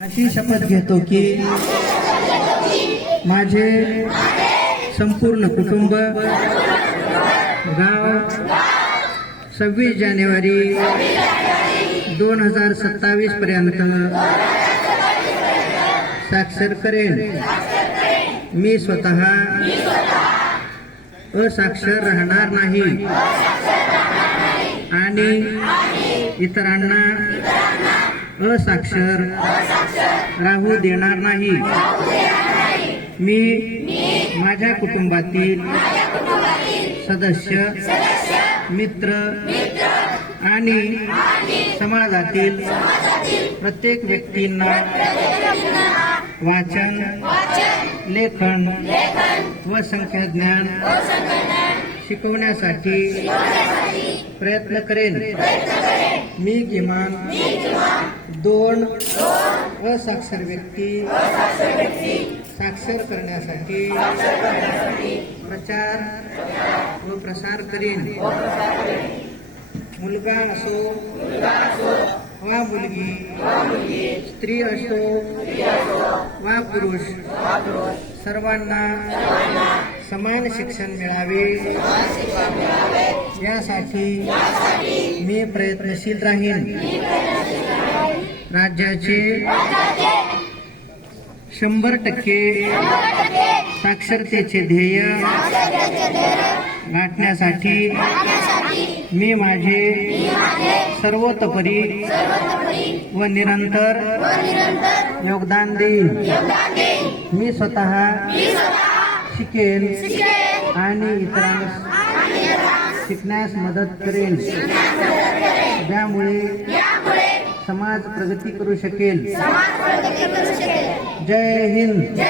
अशी शपथ घेतो की माझे संपूर्ण कुटुंब गाव 26 जानेवारी 2027 पर्यंत साक्षर करेन। मी स्वतः असाक्षर राहणार नाही आणि इतरांना असाक्षर राहू देणार नाही। मी माझ्या कुटुंबातील सदस्य, मित्र आणि समाजातील प्रत्येक व्यक्तींना वाचन, लेखन व संख्याज्ञान शिकवण्यासाठी प्रयत्न करेन। मी किमान 2 असाक्षर व्यक्ती साक्षर करण्यासाठी प्रचार व प्रसार करेन। मुलगा असो वा मुलगी, स्त्री असो वा पुरुष, सर्वांना समान शिक्षण मिळावे यासाठी मी प्रयत्नशील राहीन। राज्याचे 100% साक्षरतेचे ध्येय गाठण्यासाठी मी माझे सर्वतोपरी व निरंतर योगदान देईन। मी स्वतः शिकेन आणि इतरांना शिकण्यास मदत करेन, ज्यामुळे समाज प्रगती करू शकेल। जय हिंद।